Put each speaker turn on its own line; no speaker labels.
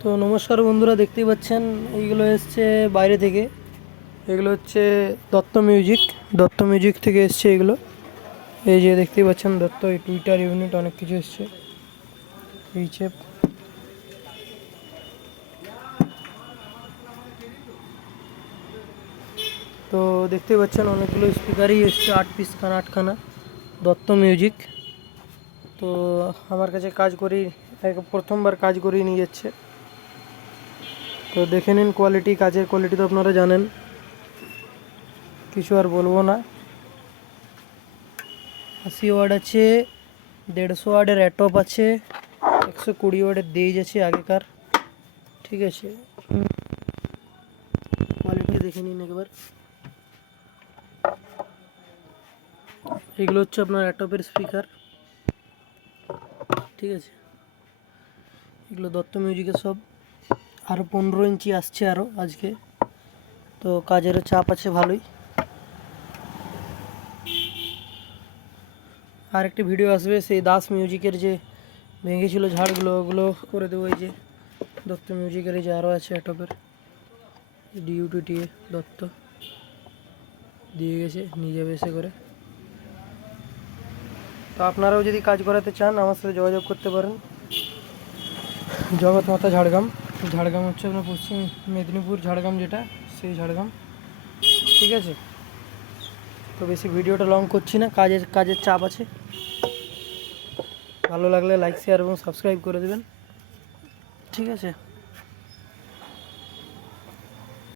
তো নমস্কার বন্ধুরা, দেখতেই পাচ্ছেন, এইগুলো এসছে বাইরে থেকে। এগুলো হচ্ছে দত্ত মিউজিক। দত্ত মিউজিক থেকে এসছে এগুলো। এই যে দেখতেই পাচ্ছেন, দত্ত এই টুইটার ইউনিট অনেক কিছু এসছে। এইচএফ তো দেখতেই পাচ্ছেন, অনেকগুলো স্পিকারই এসছে, আট পিস খানা, আটখানা দত্ত মিউজিক। তো আমার কাছে কাজ করি প্রথমবার কাজ করিয়ে নিয়ে যাচ্ছে। তো দেখে নিন কোয়ালিটি কাজের কোয়ালিটি তো আপনারা জানেন। কিছু আর বলব না। আশি ওয়ার্ড আছে, দেড়শো ওয়ার্ডের অ্যাটপ আছে, একশো কুড়ি ওয়ার্ডের দেজ আছে আগেকার। ঠিক আছে। কোয়ালিটি দেখে নিন একবার। এগুলো হচ্ছে আপনার অ্যাটপের স্পিকার ঠিক আছে। এগুলো দত্ত মিউজিকের সব। আরও পনেরো ইঞ্চি আসছে আরও আজকে। তো কাজেরও চাপ আছে ভালোই। আর একটি ভিডিও আসবে, সেই দাস মিউজিকের যে ভেঙেছিল ঝাড়গুলো, ওগুলো করে দেবো এই যে। দত্ত মিউজিকের এই যে আরও আছে অ্যাটপের ডিউটি দত্ত। দিয়ে গেছে, নিয়ে যাবে এসে করে। তো আপনারাও যদি কাজ করাতে চান, আমার সাথে যোগাযোগ করতে পারেন। জগৎ মাতা ঝাড়গ্রাম। ঝাড়গ্রাম হচ্ছে আপনার পশ্চিম মেদিনীপুর, ঝাড়গ্রাম যেটা, সেই ঝাড়গ্রাম। ঠিক আছে? তো বেশি ভিডিওটা লং করছি না, কাজের কাজের চাপ আছে। ভালো লাগলে লাইক শেয়ার এবং সাবস্ক্রাইব করে দেবেন। ঠিক আছে?